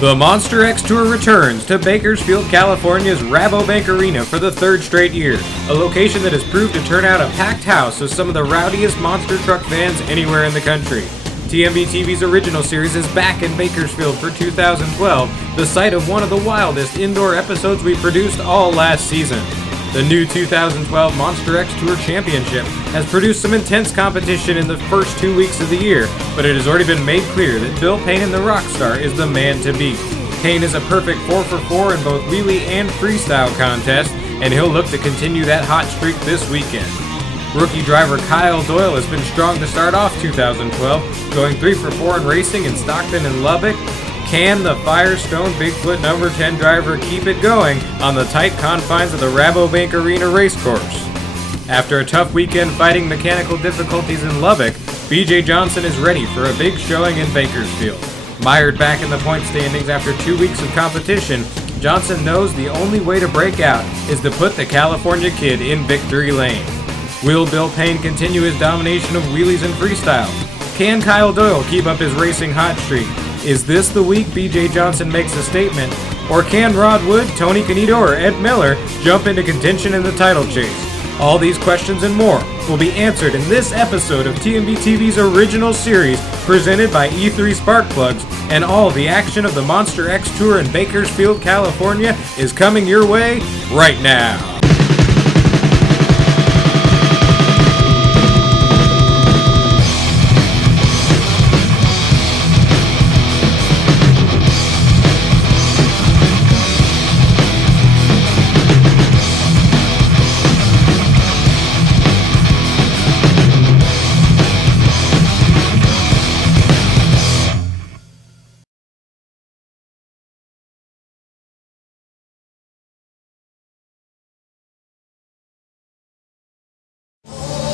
The Monster X Tour returns to Bakersfield, California's Rabobank Arena for the third straight year, a location that has proved to turn out a packed house of some of the rowdiest monster truck fans anywhere in the country. TMB TV's Original Series is back in Bakersfield for 2012, the site of one of the wildest indoor episodes we produced all last season. The new 2012 Monster X Tour Championship has produced some intense competition in the first 2 weeks of the year, but it has already been made clear that Bill Payne and the Rockstar is the man to beat. Payne is a perfect 4 for 4 in both wheelie and freestyle contests, and he'll look to continue that hot streak this weekend. Rookie driver Kyle Doyle has been strong to start off 2012, going 3 for 4 in racing in Stockton and Lubbock. Can the Firestone Bigfoot number 10 driver keep it going on the tight confines of the Rabobank Arena racecourse? After a tough weekend fighting mechanical difficulties in Lubbock, BJ Johnson is ready for a big showing in Bakersfield. Mired back in the point standings after 2 weeks of competition, Johnson knows the only way to break out is to put the California kid in victory lane. Will Bill Payne continue his domination of wheelies and freestyle? Can Kyle Doyle keep up his racing hot streak? Is this the week BJ Johnson makes a statement? Or can Rod Wood, Tony Canito, or Ed Miller jump into contention in the title chase? All these questions and more will be answered in this episode of TMB TV's Original Series presented by E3 Spark Plugs, and all the action of the Monster X Tour in Bakersfield, California is coming your way right now.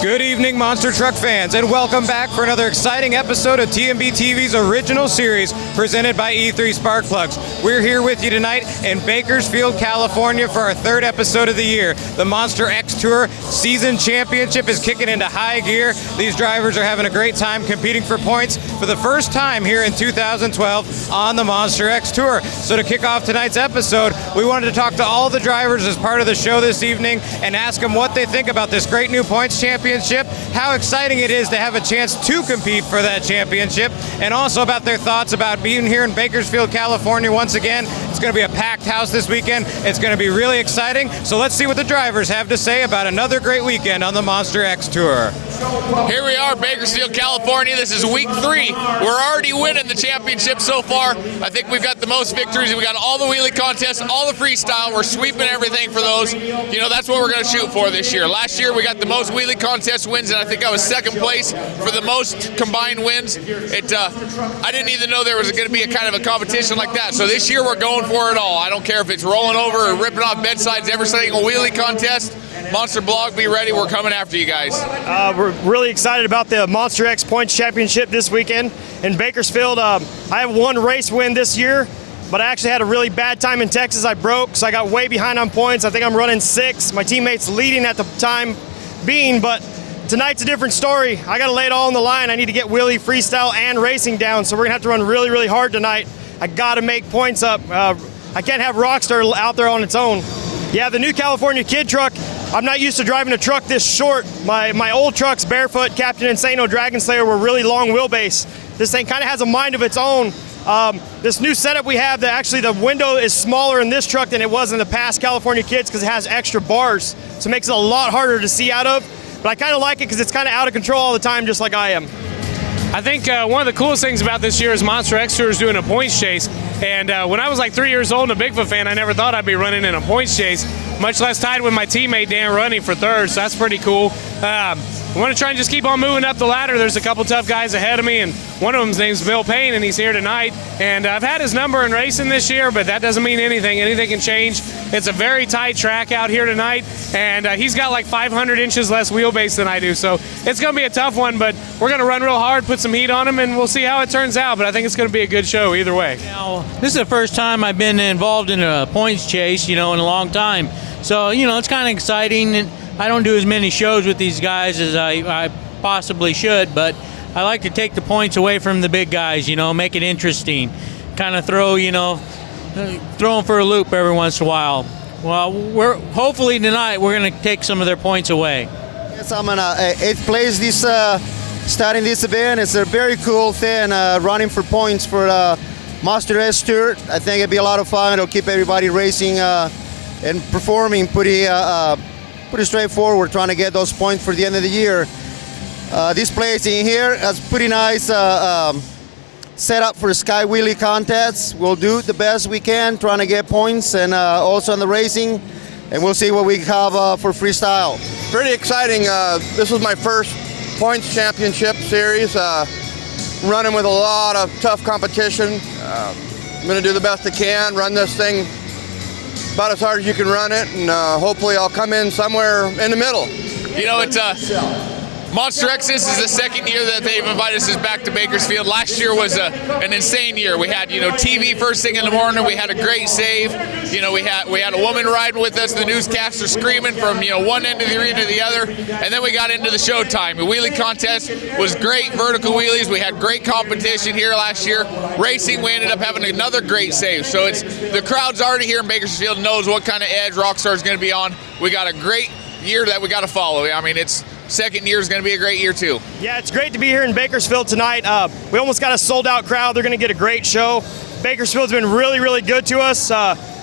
Good evening, Monster Truck fans, and welcome back for another exciting episode of TMB TV's Original Series presented by E3 Spark Plugs. We're here with you tonight in Bakersfield, California for our third episode of the year. The Monster X Tour Season Championship is kicking into high gear. These drivers are having a great time competing for points for the first time here in 2012 on the Monster X Tour. So to kick off tonight's episode, we wanted to talk to all the drivers as part of the show this evening and ask them what they think about this great new points championship, how exciting it is to have a chance to compete for that championship, and also about their thoughts about being here in Bakersfield, California once again. It's going to be a packed house this weekend. It's going to be really exciting. So let's see what the drivers have to say about another great weekend on the Monster X Tour. Here we are, Bakersfield, California. This is week 3. We're already winning the championship so far. I think we've got the most victories. We got all the wheelie contests, all the freestyle. We're sweeping everything for those. You know, that's what we're going to shoot for this year. Last year, we got the most wheelie contest wins, and I think I was second place for the most combined wins. I didn't even know there was going to be a kind of a competition like that. So this year, we're going for it all. I don't care if it's rolling over or ripping off bedsides, every single wheelie contest. Monster Blog, be ready. We're coming after you guys. We're really excited about the Monster X Points Championship this weekend in Bakersfield. I have one race win this year, but I actually had a really bad time in Texas. I broke, so I got way behind on points. I think I'm running 6. My teammate's leading at the time being, but tonight's a different story. I got to lay it all on the line. I need to get wheelie, freestyle, and racing down, so we're going to have to run really, really hard tonight. I got to make points up. I can't have Rockstar out there on its own. Yeah, the new California Kid truck, I'm not used to driving a truck this short. My old trucks, Barefoot, Captain Insano, Dragon Slayer, were really long wheelbase. This thing kind of has a mind of its own. This new setup we have, actually the window is smaller in this truck than it was in the past California Kids because it has extra bars, so it makes it a lot harder to see out of. But I kind of like it because it's kind of out of control all the time, just like I am. I think one of the coolest things about this year is Monster X Tour is doing a points chase. And when I was like 3 years old and a Bigfoot fan, I never thought I'd be running in a points chase, much less tied with my teammate Dan running for third, so that's pretty cool. I want to try and just keep on moving up the ladder. There's a couple tough guys ahead of me, and one of them's name's Bill Payne, and he's here tonight. And I've had his number in racing this year, but that doesn't mean anything. Anything can change. It's a very tight track out here tonight, and he's got like 500 inches less wheelbase than I do, so it's going to be a tough one, but we're going to run real hard, put some heat on him, and we'll see how it turns out, but I think it's going to be a good show either way. Now, this is the first time I've been involved in a points chase, in a long time. So, it's kind of exciting. And I don't do as many shows with these guys as I possibly should, but I like to take the points away from the big guys, make it interesting. kind of throw them for a loop every once in a while. Well, hopefully tonight we're going to take some of their points away. Yes, I'm in 8th place this starting this event. It's a very cool thing, running for points for Monster X Tour. I think it'll be a lot of fun. It'll keep everybody racing and performing pretty straightforward, trying to get those points for the end of the year. This place in here has pretty nice setup for Sky Wheelie contests. We'll do the best we can, trying to get points, and also in the racing, and we'll see what we have for freestyle. Pretty exciting. This was my first points championship series, running with a lot of tough competition. I'm going to do the best I can, run this thing about as hard as you can run it, and hopefully I'll come in somewhere in the middle. You know, it's Monster X, this is the second year that they've invited us back to Bakersfield. Last year was an insane year. We had, TV first thing in the morning. We had a great save. We had a woman riding with us, the newscaster screaming from, one end of the arena to the other. And then we got into the showtime. The wheelie contest was great, vertical wheelies. We had great competition here last year. Racing, we ended up having another great save. So the crowd's already here in Bakersfield, knows what kind of edge Rockstar is going to be on. We got a great year that we got to follow. I mean, second year is going to be a great year too. Yeah, it's great to be here in Bakersfield tonight. We almost got a sold-out crowd. They're going to get a great show. Bakersfield's been really, really good to us.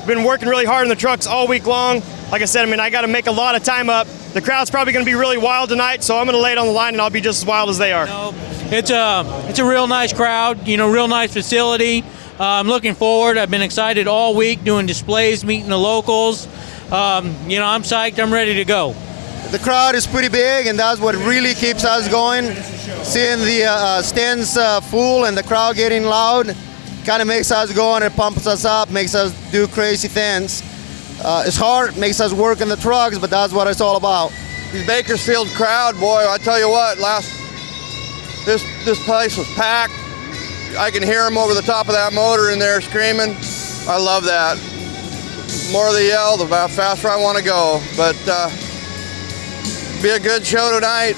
Been working really hard on the trucks all week long. Like I said, I got to make a lot of time up. The crowd's probably going to be really wild tonight, so I'm going to lay it on the line, and I'll be just as wild as they are. It's a real nice crowd. Real nice facility. I'm looking forward. I've been excited all week doing displays, meeting the locals. I'm psyched. I'm ready to go. The crowd is pretty big, and that's what really keeps us going. Seeing the stands full and the crowd getting loud kind of makes us go, and it pumps us up, makes us do crazy things. It's hard, makes us work in the trucks, but that's what it's all about. The Bakersfield crowd, boy, I tell you what, this place was packed. I can hear them over the top of that motor in there screaming. I love that. The more they yell, the faster I want to go. But be a good show tonight.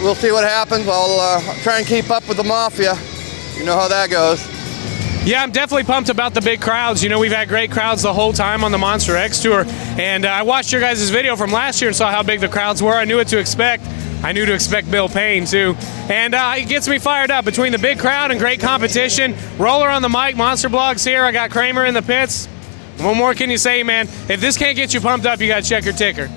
We'll see what happens. I'll try and keep up with the Mafia. You know how that goes. Yeah, I'm definitely pumped about the big crowds. We've had great crowds the whole time on the Monster X Tour, and I watched your guys' video from last year and saw how big the crowds were. I knew what to expect. I knew to expect Bill Payne, too. And it gets me fired up between the big crowd and great competition. Roller on the mic, Monster Blog's here. I got Kramer in the pits. What more can you say, man? If this can't get you pumped up, you got to check your ticker.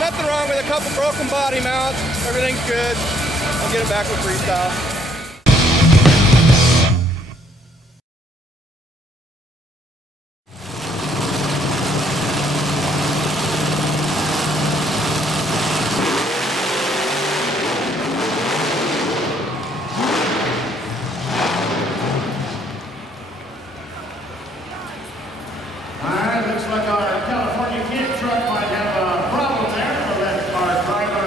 Nothing wrong with a couple broken body mounts. Everything's good. I'll get it back with freestyle. Alright, looks like our California kid truck might have a problem there. We'll let our driver.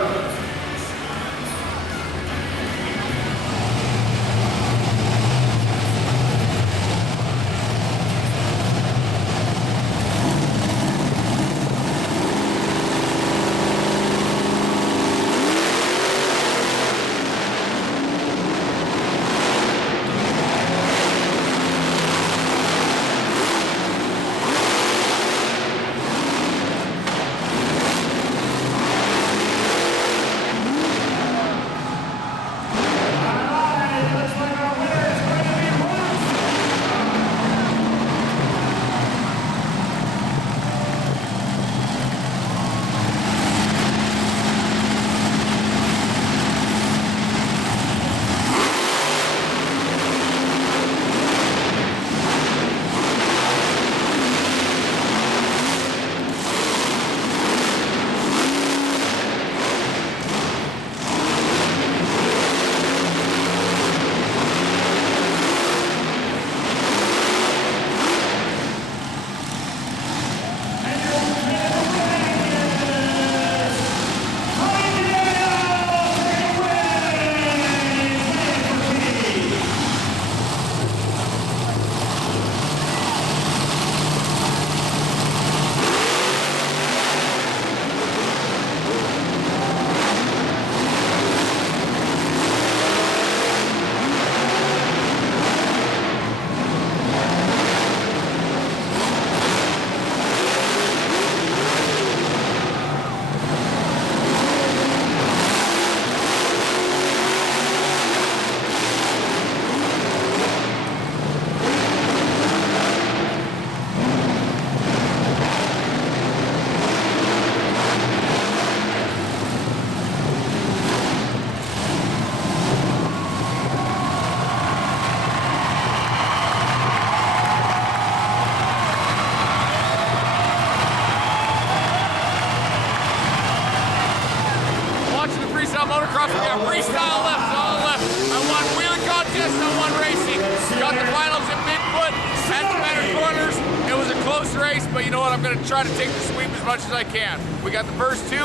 Motocross, we got freestyle left, all left. I won wheelie contest, I won racing. Got the finals in Bigfoot, had the better corners. It was a close race, but you know what? I'm going to try to take the sweep as much as I can. We got the first two.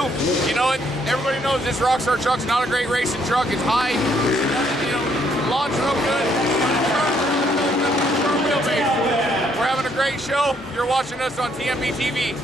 You know what? Everybody knows this Rockstar truck's not a great racing truck. It's high, you know, launch real good. Short wheelbase. We're having a great show. You're watching us on TMB TV.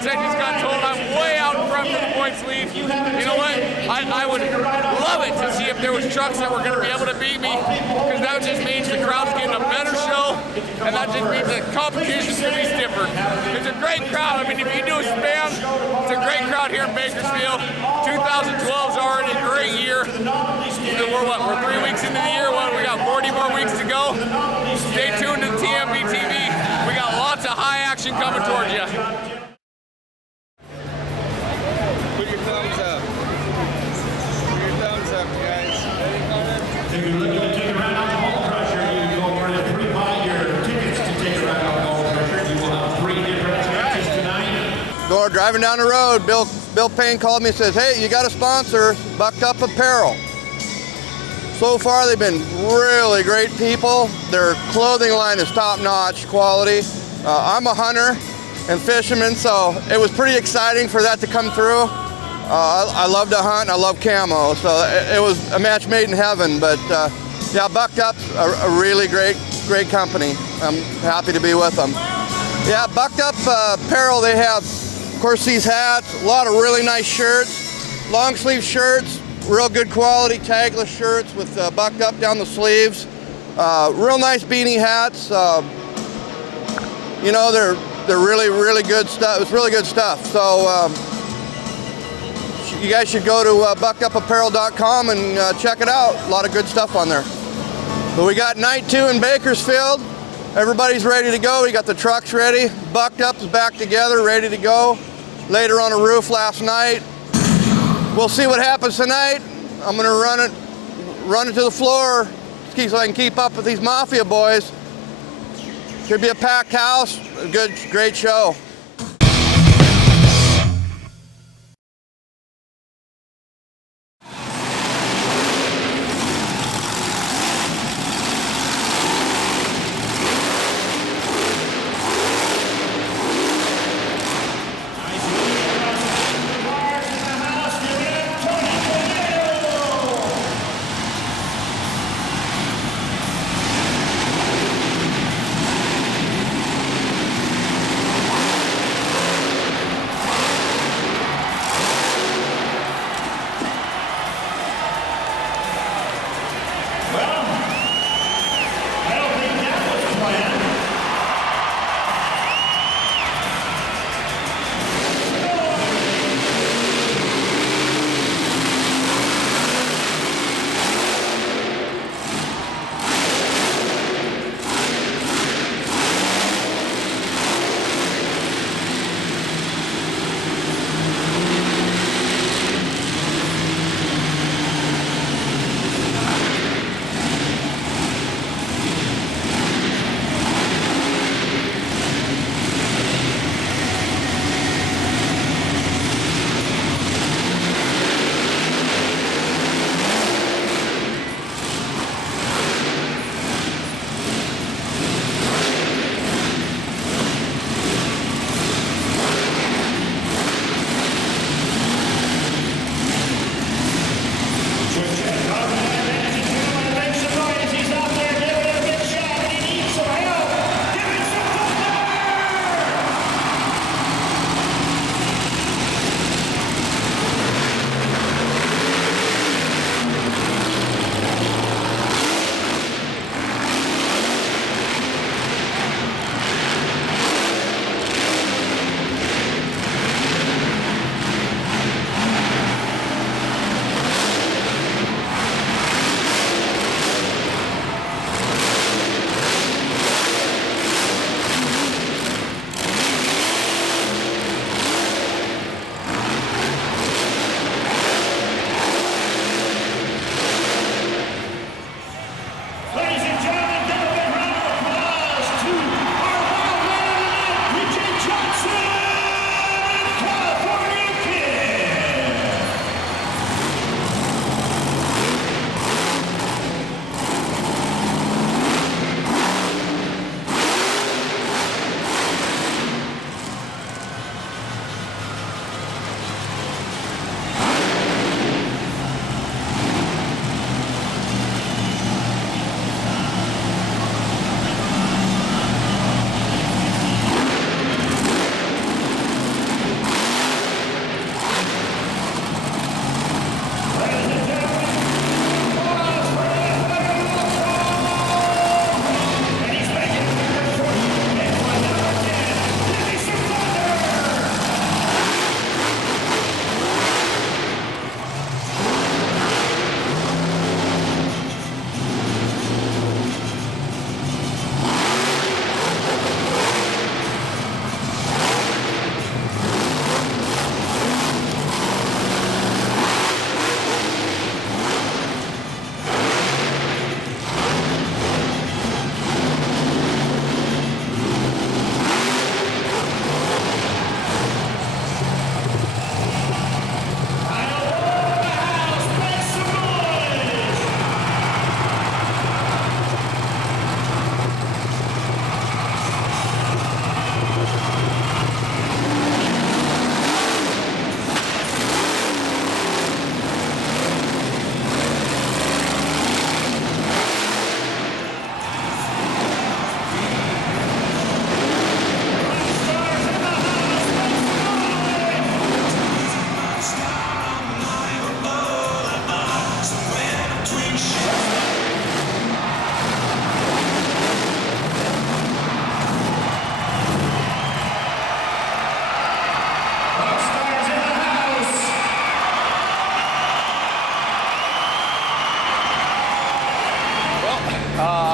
guess I just got told I'm way out in front for the points lead. You know what? I would love it to see if there was trucks that were going to be able to beat me, because that just means the crowd's getting a better show, and that just means the competition's going to be stiffer. It's a great crowd. I mean, if you do a span, it's a great crowd here in Bakersfield. 2012's already a great year. We're 3 weeks into the year. We got 40 more weeks to go. Stay tuned to TMB TV. We got lots of high action coming towards you. Put your thumbs up. Put your thumbs up, guys. If you're looking to take around alcohol pressure, you can go over to 3 buy your tickets to take around alcohol pressure. You will have 3 different matches tonight. Going driving down the road, Bill Payne called me and says, hey, you got a sponsor, Bucked Up Apparel. So far, they've been really great people. Their clothing line is top-notch quality. I'm a hunter and fisherman, so it was pretty exciting for that to come through. I love to hunt, I love camo, so it was a match made in heaven. But yeah, Bucked Up's a really great company. I'm happy to be with them. Yeah, Bucked Up Apparel, they have, of course, these hats, a lot of really nice shirts, long sleeve shirts, real good quality tagless shirts with bucked up down the sleeves. Real nice beanie hats. You know, they're really good stuff. It's really good stuff. So you guys should go to buckedupapparel.com and check it out. A lot of good stuff on there. But we got night 2 in Bakersfield. Everybody's ready to go. We got the trucks ready. Bucked Up is back together, ready to go. Later on a roof last night. We'll see what happens tonight. I'm gonna run it to the floor so I can keep up with these Mafia boys. Should be a packed house, a great show.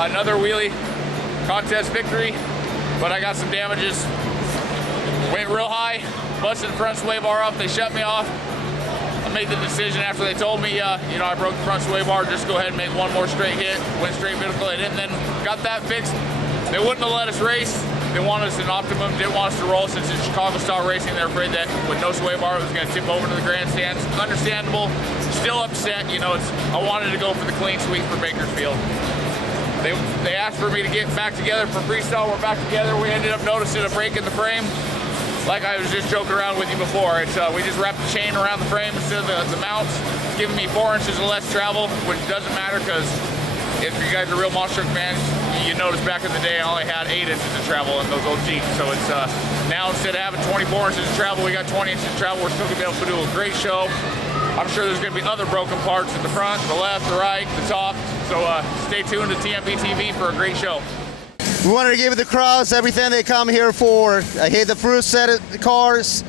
Another wheelie contest victory, but I got some damages. Went real high, busted the front sway bar off. They shut me off. I made the decision after they told me, you know, I broke the front sway bar, just go ahead and make one more straight hit. Went straight vertical and then got that fixed. They wouldn't have let us race. They wanted us in optimum, didn't want us to roll since it's Chicago style racing. They're afraid that with no sway bar, it was going to tip over to the grandstands. Understandable, still upset. You know, I wanted to go for the clean sweep for Bakersfield. They asked for me to get back together for freestyle. We're back together. We ended up noticing a break in the frame. Like I was just joking around with you before, we just wrapped the chain around the frame instead of the mounts. It's giving me 4 inches of less travel, which doesn't matter because if you guys are real monster truck fans, you notice back in the day I only had 8 inches of travel in those old Jeeps. So it's now instead of having 24 inches of travel, we got 20 inches of travel. We're still gonna be able to do a great show. I'm sure there's gonna be other broken parts at the front, the left, the right, the top. So stay tuned to TMB TV for a great show. We wanted to give the crowds everything they come here for. I hit the first set of cars.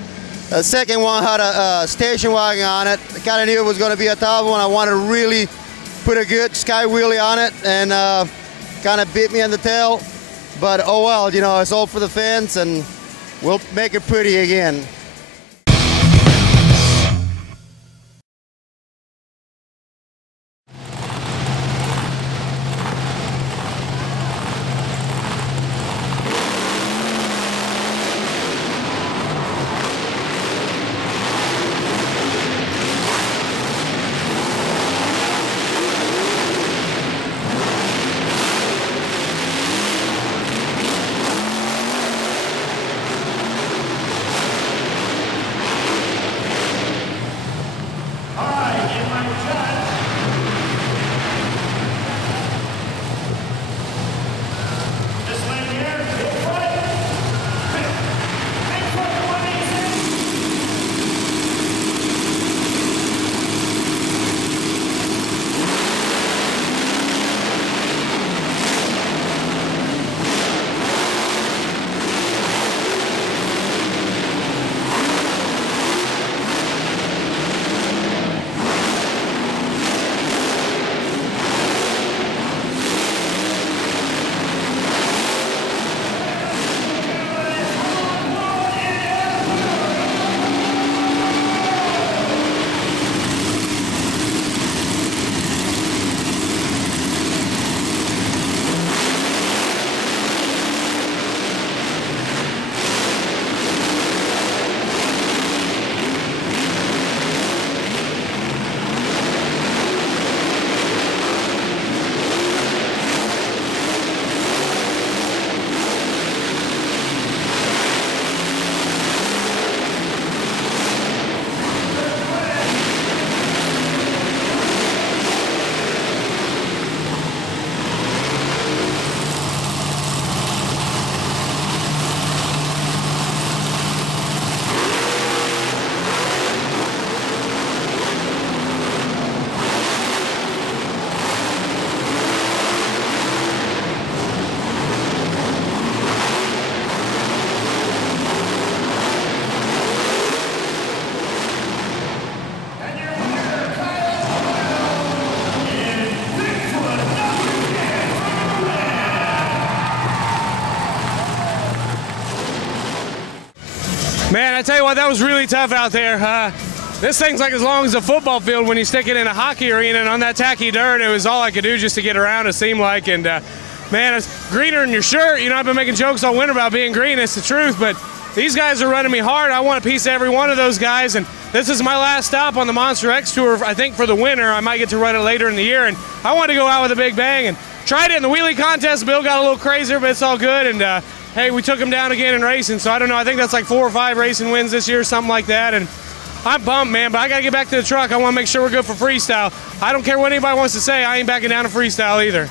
The second one had a station wagon on it. I kind of knew it was going to be a tough one. I wanted to really put a good sky wheelie on it, and kind of bit me in the tail. But oh well, you know, it's all for the fans, and we'll make it pretty again. Man, I tell you what, that was really tough out there. This thing's like as long as a football field when you stick it in a hockey arena, and on that tacky dirt, it was all I could do just to get around, it seemed like. And man, it's greener in your shirt. You know, I've been making jokes all winter about being green. It's the truth, but these guys are running me hard. I want a piece of every one of those guys, and this is my last stop on the Monster X Tour, I think, for the winter. I might get to run it later in the year, and I want to go out with a big bang. And tried it in the wheelie contest. Bill got a little crazier, but it's all good. And hey, we took him down again in racing, so I don't know. I think that's like 4 or 5 racing wins this year, something like that. And I'm pumped, man, but I got to get back to the truck. I want to make sure we're good for freestyle. I don't care what anybody wants to say. I ain't backing down to freestyle either.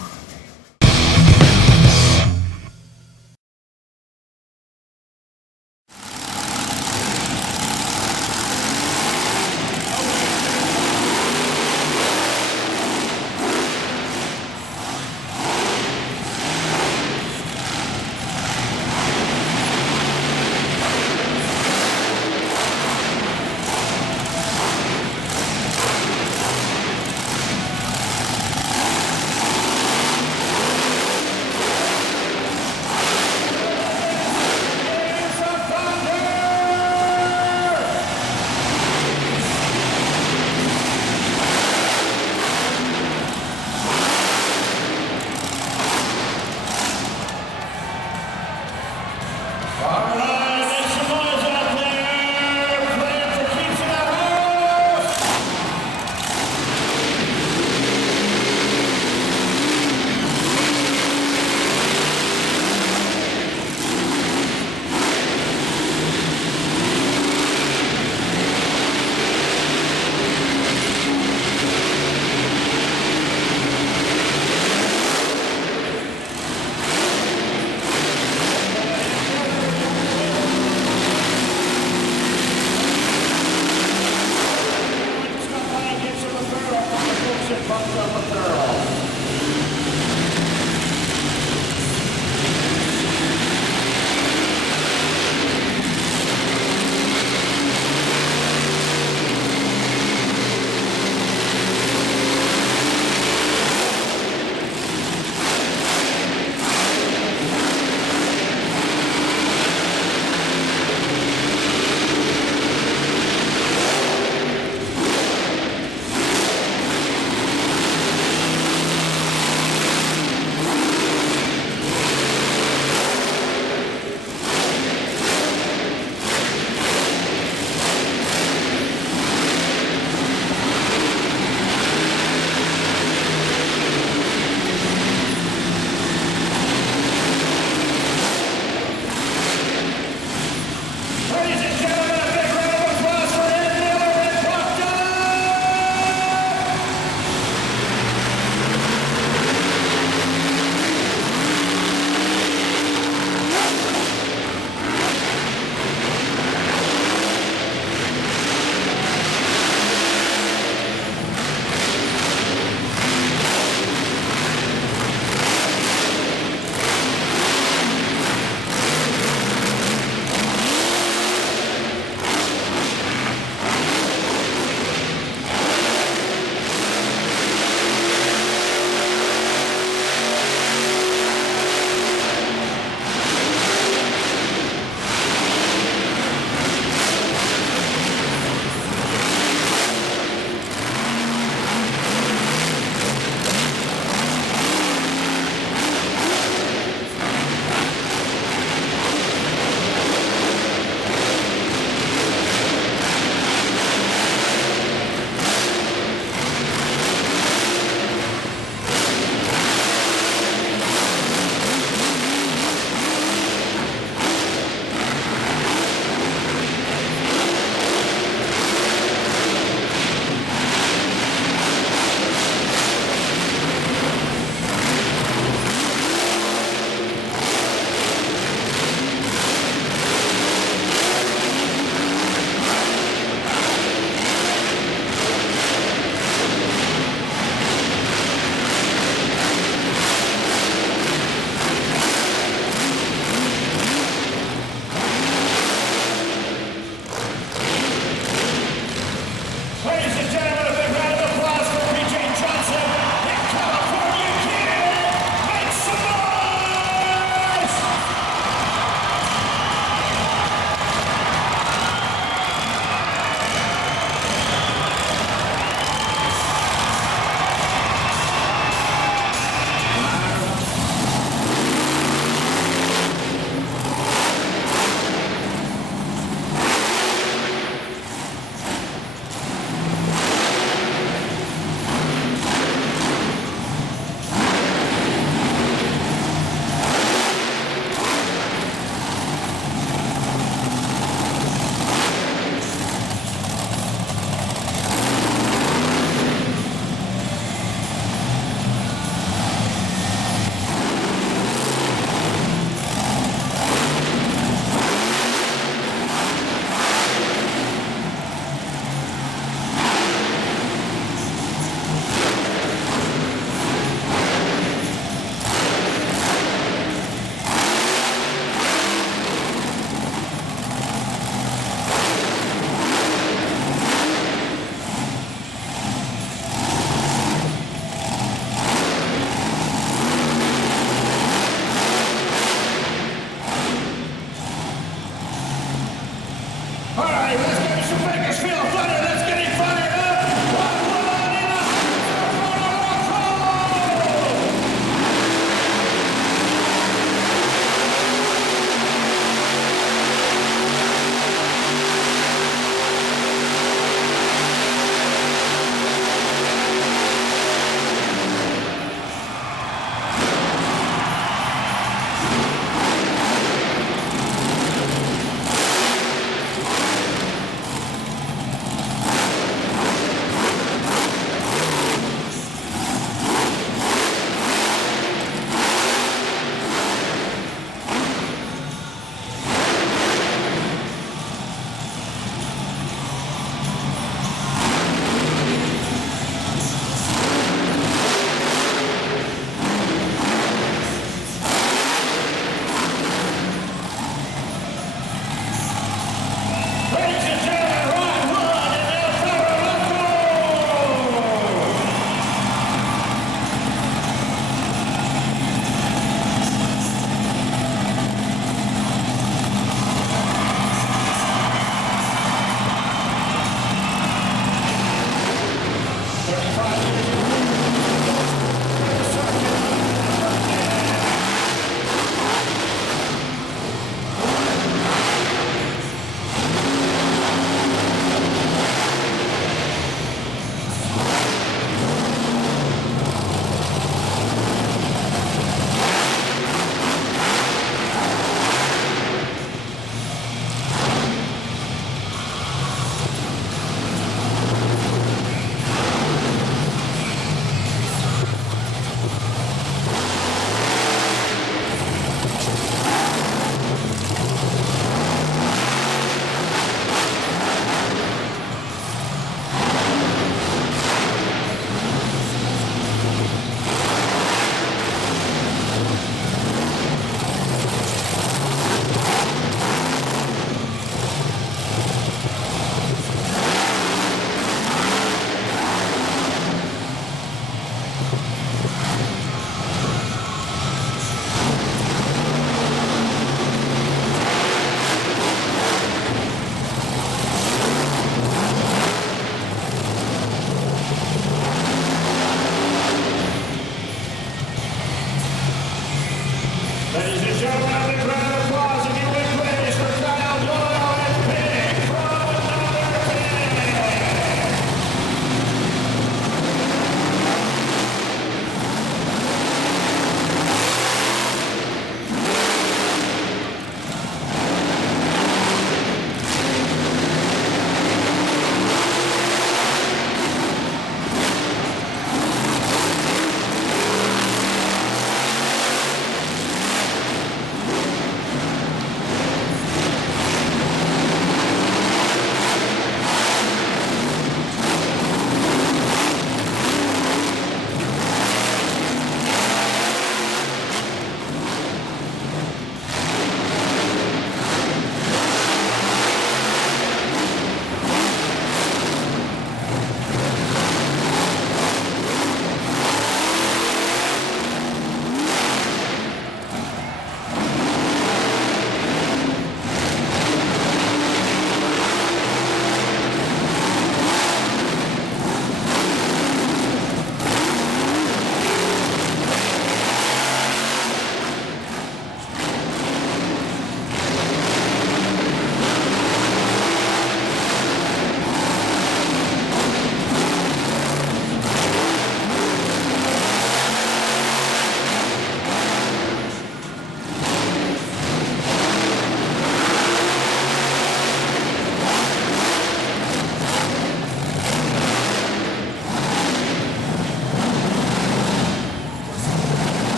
Ladies and gentlemen, a big round of applause if you would please for Doyle, and Payne from another Payne.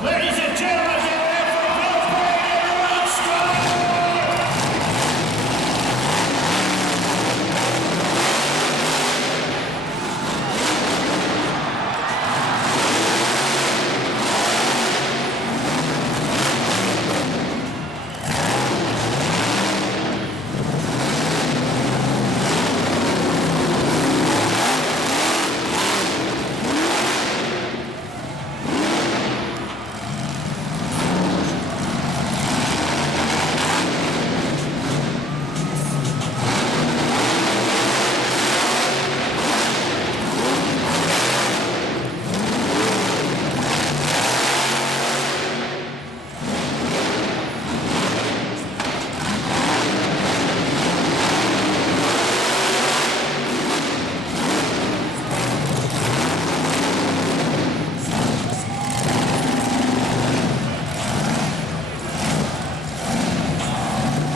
Ladies and gentlemen, give it up for Bill Payne and Rockstar!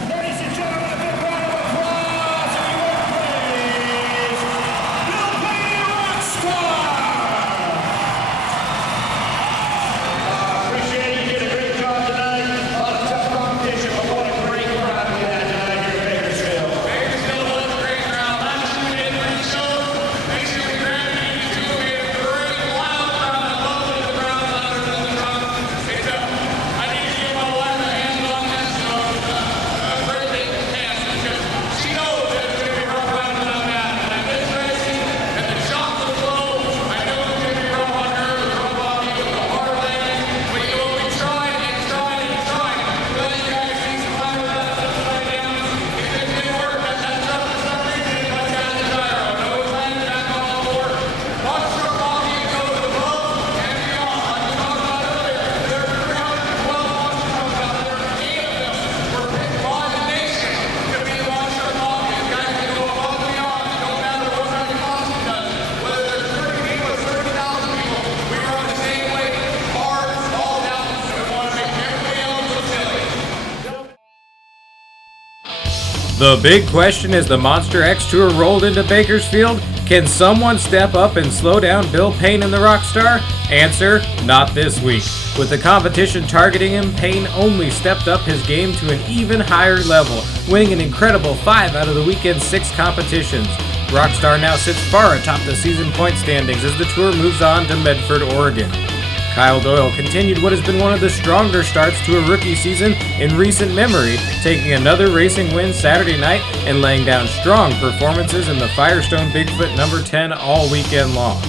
Ladies and gentlemen, a big round of applause if you would please. Bill Payne and Rockstar! Appreciate you did a great job tonight. A lot of tough competition, but what a great crowd we had tonight here in Bakersfield. Bakersfield was a great crowd. Last year we did 3 shows. Make sure we grab it. You two, we had a great loud crowd. I love it. The crowd louder than the crowd. It's I need to give my wife a hand on this. Great big pass because she knows that it's going to be rough riding without that. Like this racing and the shots of flow, I know it's going to be rough on her, rough on you, the hard landing, but you will be trying and trying and trying. Let you guys see some fire with that upside down. If it didn't work, that's tough for some reason. It must have the gyro. No, it's landing back on all four. Monster Hockey goes above and beyond. Like we talked about earlier, there are 312 monster trucks out there. 8 of them were picked by the nation to be Monster Hockey. Guys can go above and beyond. It don't matter what kind of costume does. Whether there's 30 people or 30,000 people, we run the same way, hard, all down. So we want to make everybody else look silly. The big question as the Monster X Tour rolled into Bakersfield, can someone step up and slow down Bill Payne and the Rockstar? Answer, not this week. With the competition targeting him, Payne only stepped up his game to an even higher level, winning an incredible 5 out of the weekend's 6 competitions. Rockstar now sits far atop the season point standings as the tour moves on to Medford, Oregon. Kyle Doyle continued what has been one of the stronger starts to a rookie season in recent memory, taking another racing win Saturday night and laying down strong performances in the Firestone Bigfoot number 10 all weekend long.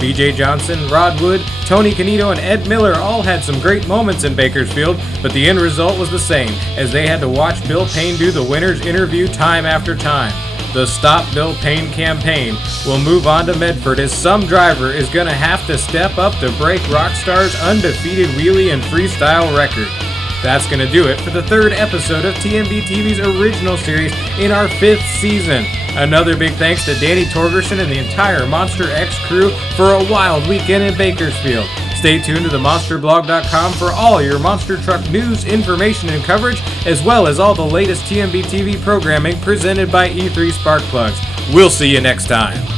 BJ Johnson, Rod Wood, Tony Canito, and Ed Miller all had some great moments in Bakersfield, but the end result was the same, as they had to watch Bill Payne do the winner's interview time after time. The Stop Bill Payne campaign will move on to Medford, as some driver is going to have to step up to break Rockstar's undefeated wheelie and freestyle record. That's going to do it for the third episode of TMB TV's original series in our 5th season. Another big thanks to Danny Torgerson and the entire Monster X crew for a wild weekend in Bakersfield. Stay tuned to TheMonsterBlog.com for all your monster truck news, information, and coverage, as well as all the latest TMB TV programming presented by E3 Spark Plugs. We'll see you next time.